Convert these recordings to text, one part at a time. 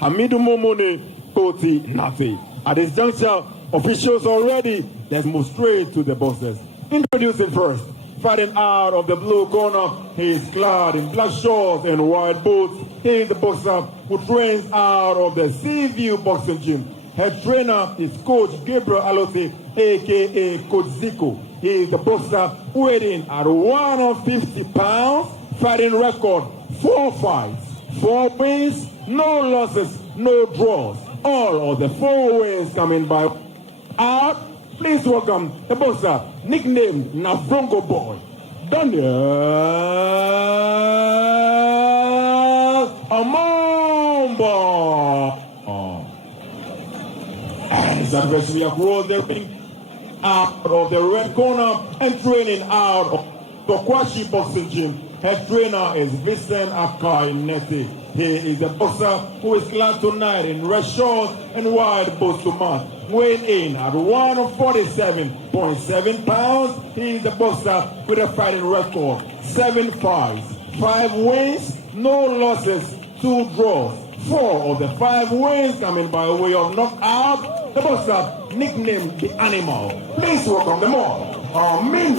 Hamidu Momone, Koti Nati. At this juncture, officials are ready. Let's move straight to the boxers. Introducing first, fighting out of the blue corner. He is clad in black shorts and white boots. He is the boxer who trains out of the Seaview Boxing Gym. Head trainer is Coach Gabriel Alote, aka Coach Zico. He is the boxer weighing at 150 pounds. Fighting record, 4 fights, 4 wins, no losses, no draws. All of the 4 wins coming by out. Please welcome the boxer, nicknamed Navrongo Boy, Daniel Amomba. His adversary across the ring, out of the red corner and training out of the Quarshie Boxing Gym. Head trainer is Vincent Akainete. He is a boxer who is clad tonight in red shorts and white boots to match. Weighing in at 147.7 pounds. He is a boxer with a fighting record, 7 fights, 5 wins, no losses, 2 draws. 4 of the 5 wins coming by way of knockout. The boxer nicknamed the Animal. Please welcome them all, Aminu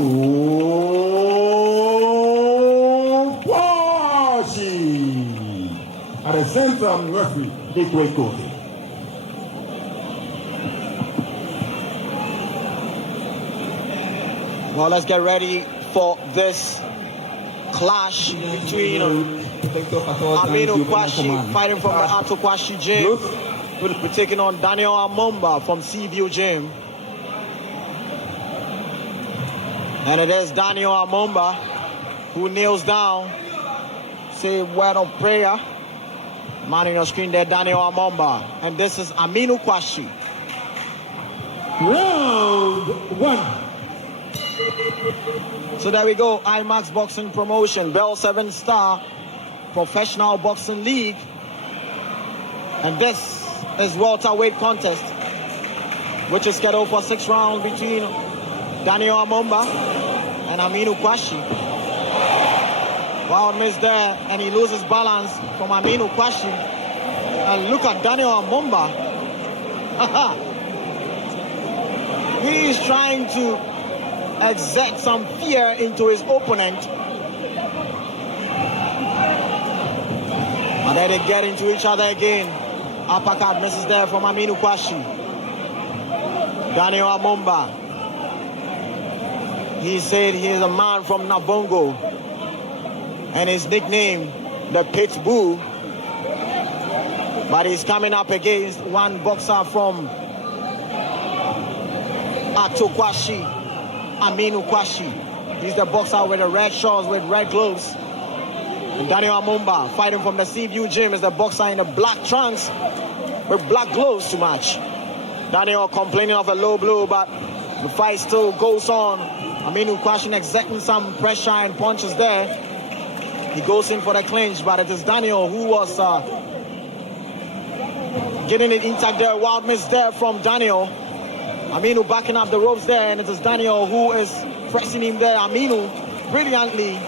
Quarshie. At the center, referee, Gateway Code. Well, let's get ready for this clash between Aminu Quarshie, fighting from the Ato Quarshie Gym, will be taking on Daniel Amomba from Seaview Gym. And it is Daniel Amomba who kneels down, say a word of prayer. Man on your screen there, Daniel Amomba. And this is Aminu Quarshie. Round 1. So there we go, IMAX Boxing Promotion, Bel7 Star Professional Boxing League. And this is welterweight contest, which is scheduled for 6 rounds between Daniel Amomba and Aminu Quarshie. Wild miss there, and he loses balance from Aminu Quarshie. And look at Daniel Amomba. He is trying to exert some fear into his opponent. And then they get into each other again. Uppercut misses there from Aminu Quarshie. Daniel Amomba. He said he is a man from Nabongo. And his nickname, the Pitbull. But he's coming up against one boxer from Ato Quarshie, Aminu Quarshie. He's the boxer with the red shorts with red gloves. And Daniel Amomba, fighting from the Seaview Gym, is the boxer in the black trunks with black gloves to match. Daniel complaining of a low blow, but the fight still goes on. Aminu Quarshie exerting some pressure and punches there. He goes in for the clinch, but it is Daniel who was getting it intact there. Wild miss there from Daniel. Aminu backing up the ropes there, and it is Daniel who is pressing him there. Aminu brilliantly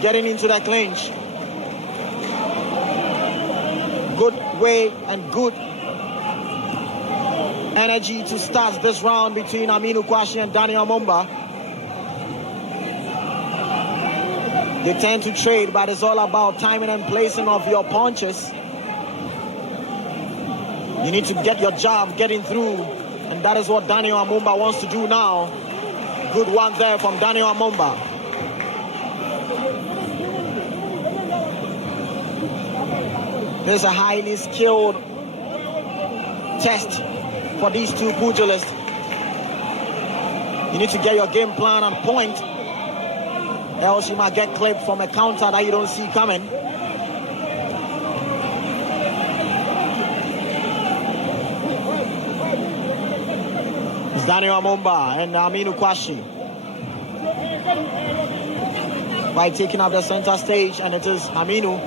getting into the clinch. Good way and good energy to start this round between Aminu Quarshie and Daniel Amomba. They tend to trade, but it's all about timing and placing of your punches. You need to get your jab getting through, and that is what Daniel Amomba wants to do now. Good one there from Daniel Amomba. There's a highly skilled test for these two pugilists. You need to get your game plan on point, else you might get clipped from a counter that you don't see coming. It's Daniel Amomba and Aminu Quarshie. By taking up the center stage, and it is Aminu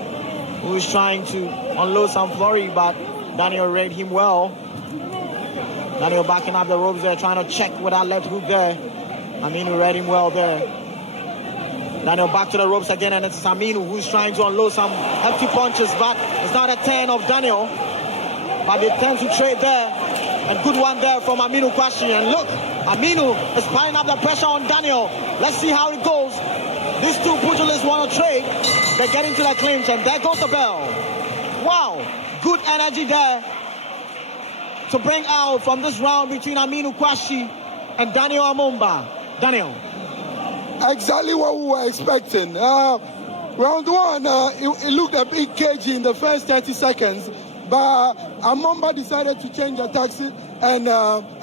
who is trying to unload some flurry, but Daniel read him well. Daniel backing up the ropes there, trying to check with that left hook there. Aminu read him well there. Daniel back to the ropes again, and it's Aminu who's trying to unload some hefty punches, but it's not a 10 of Daniel. but they tend to trade there. A good one there from Aminu Quarshie. And look, Aminu is piling up the pressure on Daniel. Let's see how it goes. These two pugilists want to trade. They get into the clinch, and there goes the bell. Wow, good energy there to bring out from this round between Aminu Quarshie and Daniel Amonba. Daniel. Exactly what we were expecting. Round one, it looked a bit cagey in the first 30 seconds, but Amonba decided to change the taxi and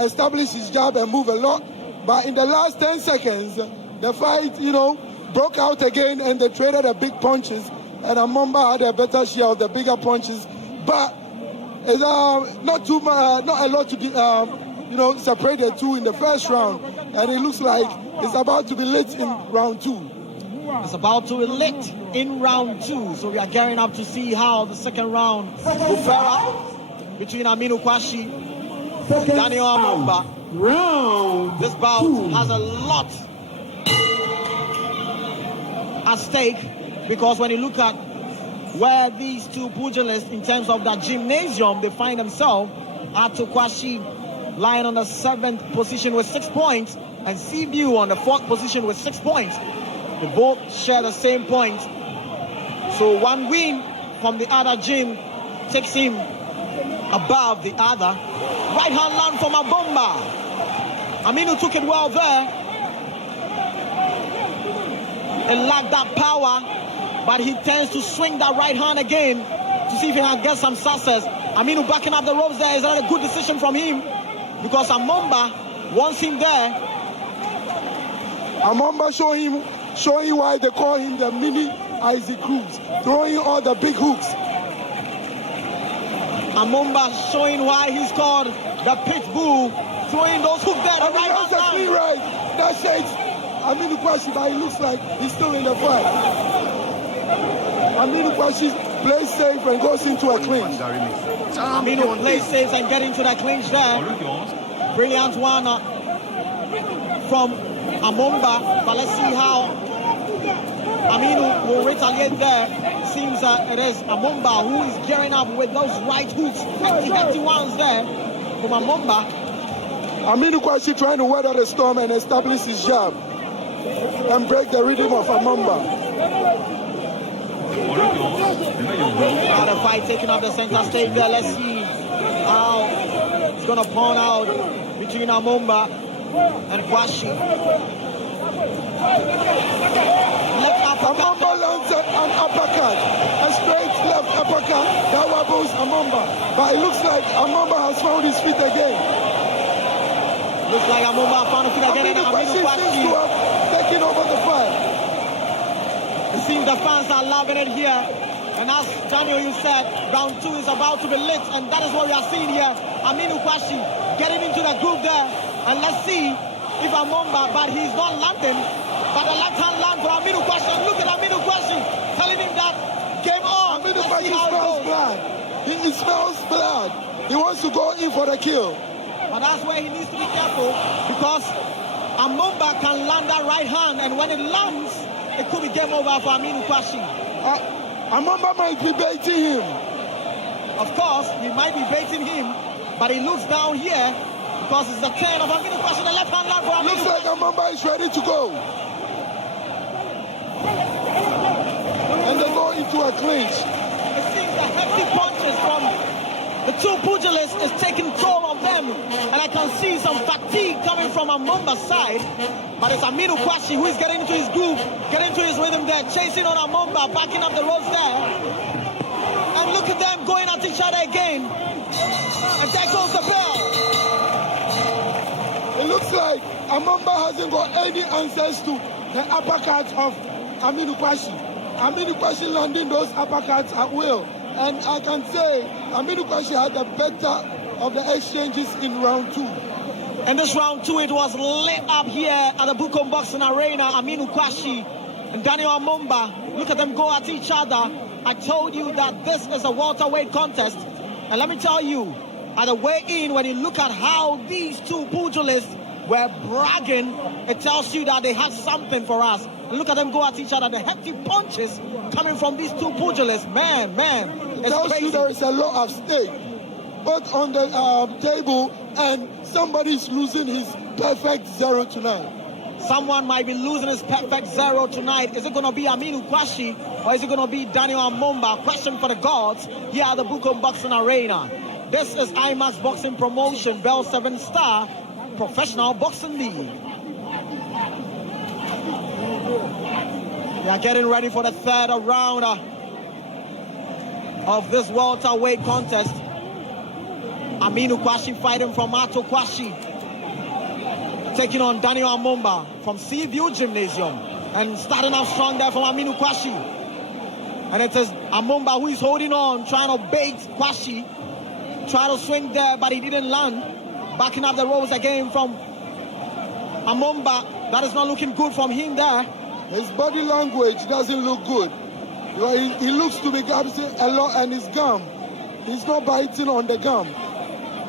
establish his jab and move a lot. But in the last 10 seconds, the fight, broke out again, and they traded the big punches, and Amonba had a better share of the bigger punches. But it's not a lot to separate the two in the first round, and it looks like it's about to be lit in round two. It's about to be lit in round two, so we are gearing up to see how the second round will fare out between Aminu Quarshie and Daniel Amonba. Round this bout has a lot at stake, because when you look at where these two pugilists, in terms of that gymnasium, they find themselves, Ato Quarshie lying on the 7th position with 6 points, and Seaview on the 4th position with 6 points. They both share the same points. So one win from the other gym takes him above the other. Right hand land from Amonba. Aminu took it well there. It lacked that power, but he tends to swing that right hand again to see if he can get some success. Aminu backing up the ropes there. Is that a good decision from him? Because Amonba wants him there. Amonba showing why they call him the mini Isaac Cruz, throwing all the big hooks. Amonba showing why he's called the pit bull, throwing those hooks there. That's a clean right. That shakes Aminu Quarshie, but it looks like he's still in the fight. Aminu Quarshie plays safe and goes into a clinch. Aminu plays safe and get into that clinch there. Brilliant one from Amonba, but let's see how Aminu will retaliate there. Seems it is Amonba who is gearing up with those right hooks, hefty ones there from Amonba. Aminu Quarshie trying to weather the storm and establish his jab and break the rhythm of Amonba. Now the fight taking up the center stage there. Let's see how it's going to pawn out between Amonba and Quarshie. Left uppercut. Amonba lands an uppercut, a straight left uppercut that wobbles Amonba. But it looks like Amonba has found his feet again. Looks like Amonba found his feet again, and Aminu Quarshie seems to have taken over the fight. It seems the fans are loving it here. And as Daniel, you said, round two is about to be lit, and that is what we are seeing here. Aminu Quarshie getting into the groove there. And let's see if Amonba, but he's not landing. But the left hand land for Aminu Quarshie. And look at Aminu Quarshie telling him that game on. Aminu Quarshie smells blood. He smells blood. He wants to go in for the kill. But that's where he needs to be careful, because Amonba can land that right hand, and when it lands, it could be game over for Aminu Quarshie. Amonba might be baiting him. Of course, he might be baiting him, but he looks down here because it's the turn of Aminu Quarshie, the left hand land for Aminu. Looks like Amonba is ready to go. And they go into a clinch. It seems the hefty punches from the two pugilists is taking toll of them, and I can see some fatigue coming from Amonba's side. But it's Aminu Quarshie who is getting into his groove, getting into his rhythm there, chasing on Amonba, backing up the ropes there. And look at them going at each other again. And there goes the bell. It looks like Amonba hasn't got any answers to the uppercuts of Aminu Quarshie. Aminu Quarshie landing those uppercuts at will. And I can say Aminu Quarshie had the better of the exchanges in round two. In this round two, it was lit up here at the Bukom Boxing Arena. Aminu Quarshie and Daniel Amonba, look at them go at each other. I told you that this is a welterweight contest. And let me tell you, at the weigh-in, when you look at how these two pugilists were bragging, it tells you that they had something for us. And look at them go at each other. The hefty punches coming from these two pugilists. Man, it tells you there is a lot at stake. both on the table, and somebody's losing his perfect 0 tonight. Someone might be losing his perfect 0 tonight. Is it going to be Aminu Quarshie or is it going to be Daniel Amomba? Question for the gods here at the Bukom Boxing Arena. This is IMAX Boxing Promotion, Bel7 Star Professional Boxing League. We are getting ready for the third round of this welterweight contest. Aminu Quarshie fighting from Aminu Quarshie, taking on Daniel Amomba from Seaview Gymnasium. And starting off strong there from Aminu Quarshie. And it is Amomba who is holding on, trying to bait Quarshie. Try to swing there, but he didn't land. Backing up the ropes again from Amomba. That is not looking good from him there. His body language doesn't look good. He looks to be gasping a lot, and his gum. He's not biting on the gum.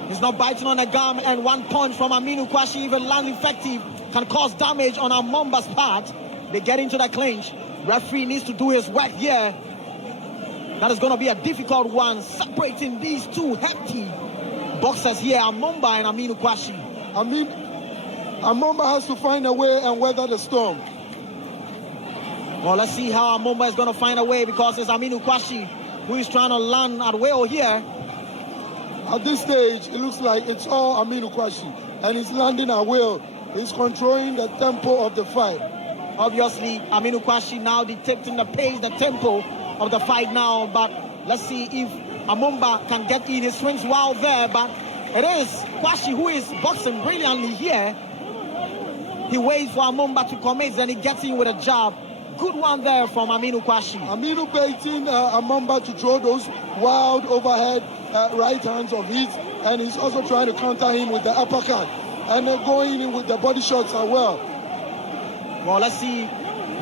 He's not biting on the gum, and one punch from Aminu Quarshie, even land effective, can cause damage on Amomba's part. They get into the clinch. Referee needs to do his work here. That is going to be a difficult one, separating these two hefty boxers here, Amomba and Aminu Quarshie. Amomba has to find a way and weather the storm. Well, let's see how Amomba is going to find a way, because it's Aminu Quarshie who is trying to land at will here. At this stage, it looks like it's all Aminu Quarshie, and he's landing at will. He's controlling the tempo of the fight. Obviously, Aminu Quarshie now dictating the pace, the tempo of the fight now. But let's see if Amomba can get in his swings while there. But it is Quarshie who is boxing brilliantly here. He waits for Amomba to commit, then he gets in with a jab. Good one there from Aminu Quarshie. Aminu baiting Amomba to throw those wild overhead right hands of his, and he's also trying to counter him with the uppercut, and going in with the body shots as well. Well, let's see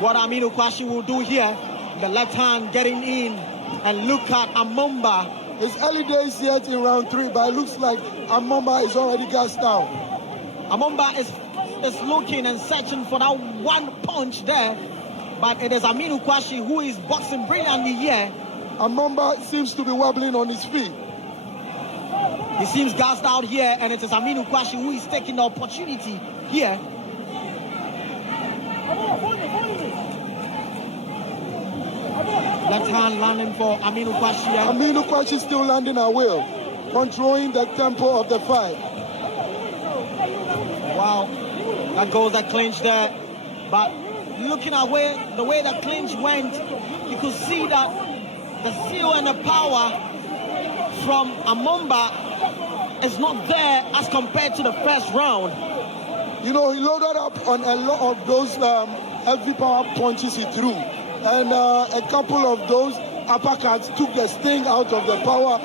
what Aminu Quarshie will do here. The left hand getting in, and look at Amomba. It's early days yet in round 3, but it looks like Amomba is already gassed out. Amomba is looking and searching for that one punch there, but it is Aminu Quarshie who is boxing brilliantly here. Amomba seems to be wobbling on his feet. He seems gassed out here, and it is Aminu Quarshie who is taking the opportunity here. Left hand landing for Aminu Quarshie. Aminu Quarshie still landing at will, controlling the tempo of the fight. Wow, that goes that clinch there. But looking at the way the clinch went, you could see that the zeal and the power from Amomba is not there as compared to the first round. You know, he loaded up on a lot of those heavy power punches he threw. And a couple of those uppercuts took the sting out of the power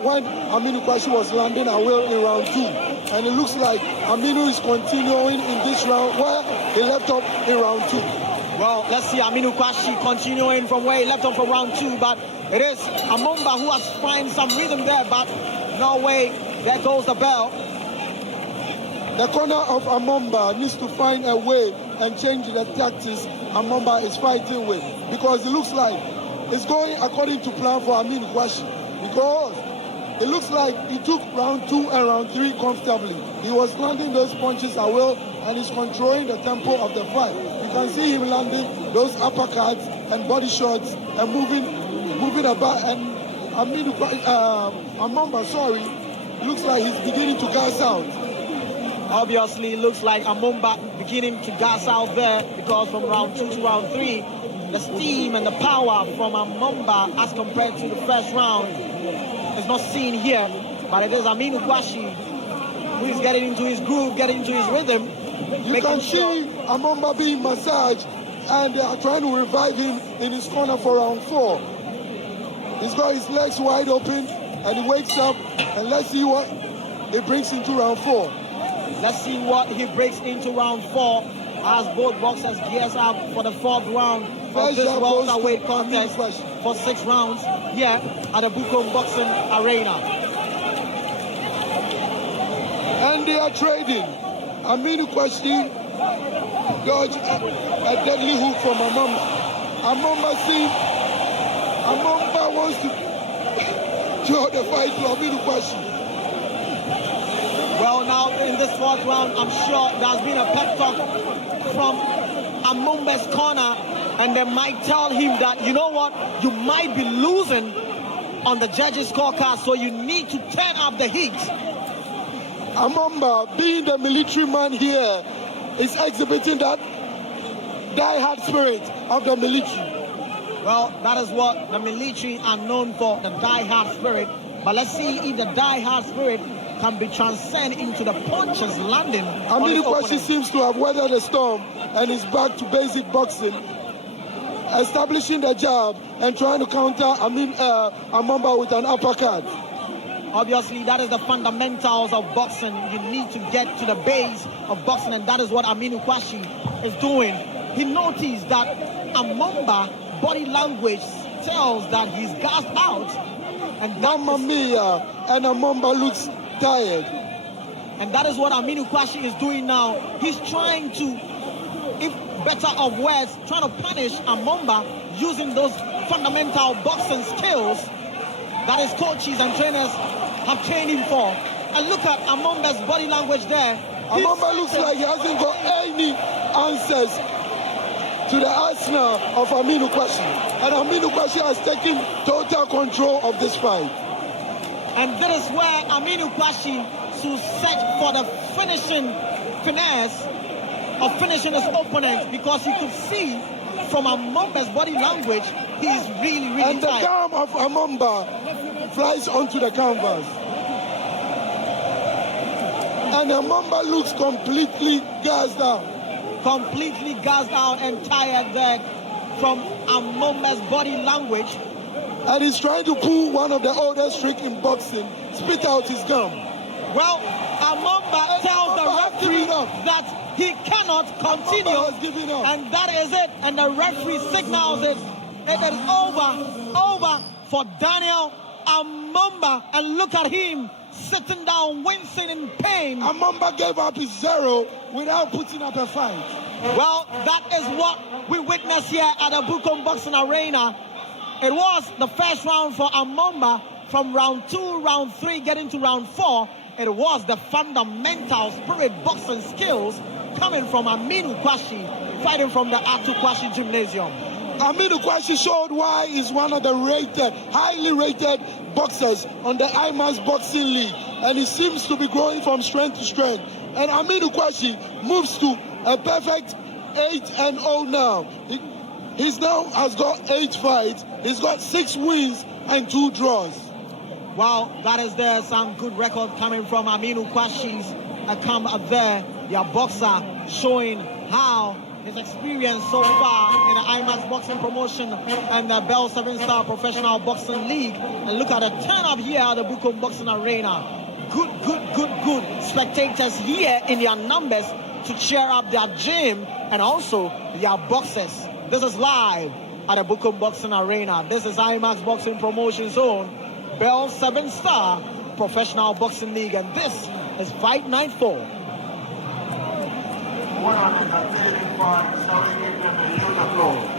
when Aminu Quarshie was landing at will in round 2. And it looks like Aminu is continuing in this round where he left off in round 2. Well, let's see Aminu Quarshie continuing from where he left off from round 2. But it is Amomba who has found some rhythm there, but no way. There goes the bell. The corner of Amomba needs to find a way and change the tactics Amomba is fighting with, because it looks like it's going according to plan for Aminu Quarshie, because it looks like he took round 2 and round 3 comfortably. He was landing those punches at will, and he's controlling the tempo of the fight. You can see him landing those uppercuts and body shots and moving about. And Amomba, looks like he's beginning to gas out. Obviously, it looks like Amomba beginning to gas out there, because from round 2 to round 3, the steam and the power from Amomba as compared to the first round is not seen here. But it is Aminu Quarshie who is getting into his groove, getting into his rhythm. You can see Amomba being massaged, and they are trying to revive him in his corner for round 4. He's got his legs wide open, and he wakes up, and let's see what he brings into round 4. Let's see what he breaks into round 4 as both boxers gears up for the 4th round of this welterweight contest for 6 rounds here at the Bukom Boxing Arena. And they are trading. Aminu Quarshie dodged a deadly hook from Amomba. Amomba wants to draw the fight to Aminu Quarshie. Well, now in this fourth round, I'm sure there's been a pep talk from Amonba's corner, and they might tell him that, you know what, you might be losing on the judges' scorecard, so you need to turn up the heat. Amonba, being the military man here, is exhibiting that die-hard spirit of the military. Well, that is what the military are known for, the die-hard spirit. But let's see if the die-hard spirit can be transcended into the punches landing. Aminu Quarshie seems to have weathered the storm and is back to basic boxing, establishing the jab and trying to counter Amonba with an uppercut. Obviously, that is the fundamentals of boxing. You need to get to the base of boxing, and that is what Aminu Quarshie is doing. He noticed that Amonba body language tells that he's gassed out. And Mamma mia, and Amonba looks tired. And that is what Aminu Quarshie is doing now. He's trying to, if better of words, trying to punish Amonba using those fundamental boxing skills that his coaches and trainers have trained him for. And look at Amonba's body language there. Amonba looks like he hasn't got any answers to the arsenal of Aminu Quarshie. And Aminu Quarshie has taken total control of this fight. And this is where Aminu Quarshie should search for the finesse of finishing his opponent, because you could see from Amomba's body language, he is really, really and tight. The arm of Amonba flies onto the canvas. And Amonba looks completely gassed out. Completely gassed out and tired there from Amomba's body language. And he's trying to pull one of the oldest tricks in boxing, spit out his gum. Well, Amonba tells the referee that he cannot continue, and that is it. And the referee signals it. It is over for Daniel Amonba. And look at him sitting down, wincing in pain. Amonba gave up his zero without putting up a fight. Well, that is what we witnessed here at the Bukom Boxing Arena. It was the first round for Amonba. From round 2, round 3, getting to round 4, it was the fundamental spirit boxing skills coming from Aminu Quarshie, fighting from the Atu Quarshie Gymnasium. Aminu Quarshie showed why he's one of the highly rated boxers on the IMAX Boxing League, and he seems to be growing from strength to strength. And Aminu Quarshie moves to a perfect 8-0 now. He now has got 8 fights. He's got 6 wins and 2 draws. Wow, that is there some good record coming from Aminu Quarshie's come up there. Your boxer showing how his experience so far in the IMAX boxing promotion and the Bel7 Star Professional Boxing League. And look at the turn up here at the Bukom Boxing Arena. Good spectators here in their numbers to cheer up their gym and also their boxers. This is live at the Bukom Boxing Arena. This is IMAX Boxing Promotion Zone, Bel7 Star Professional Boxing League, and this is Fight Night 4. One on the training part, shall we give them a huge applause?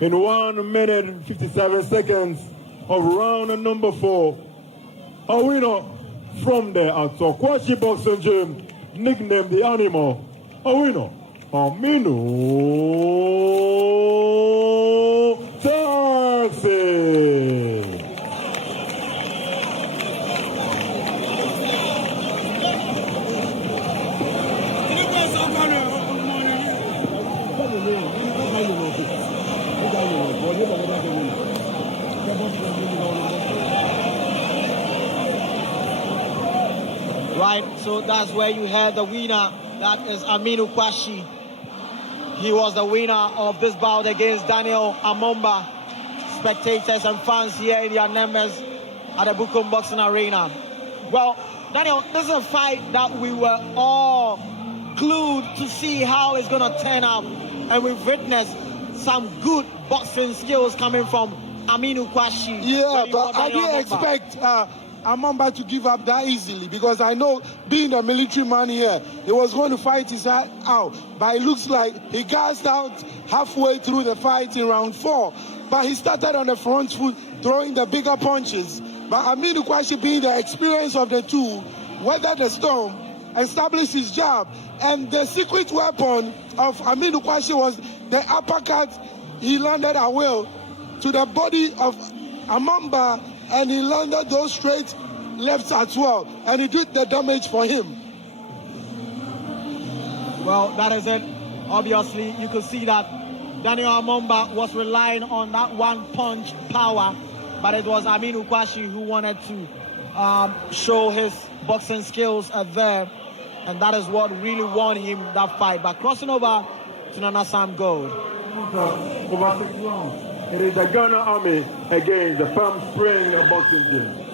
In 1 minute and 57 seconds of round number 4, a winner from the Atu Quarshie Boxing Gym, nicknamed the Animal, a winner, Aminu Quarshie. Right, so that's where you had the winner. That is Aminu Quarshie. He was the winner of this bout against Daniel Amomba. Spectators and fans here in their numbers at the Bukum Boxing Arena. Well, Daniel, this is a fight that we were all glued to see how it's going to turn out. And we've witnessed some good boxing skills coming from Aminu Quarshie. Yeah, but I didn't expect Amonba to give up that easily, because I know, being a military man here, he was going to fight his heart out. But it looks like he gassed out halfway through the fight in round 4. But he started on the front foot, throwing the bigger punches. But Aminu Quarshie, being the experience of the two, weathered the storm, established his jab. And the secret weapon of Aminu Quarshie was the uppercut he landed at will to the body of Amonba, and he landed those straight lefts as well, and he did the damage for him. Well, that is it. Obviously, you could see that Daniel Amonba was relying on that one punch power, but it was Aminu Quarshie who wanted to show his boxing skills there, and that is what really won him that fight. But crossing over to Nana Sam Gold. Over 6 rounds. It is the Ghana Army against the Palm Spring Boxing Gym.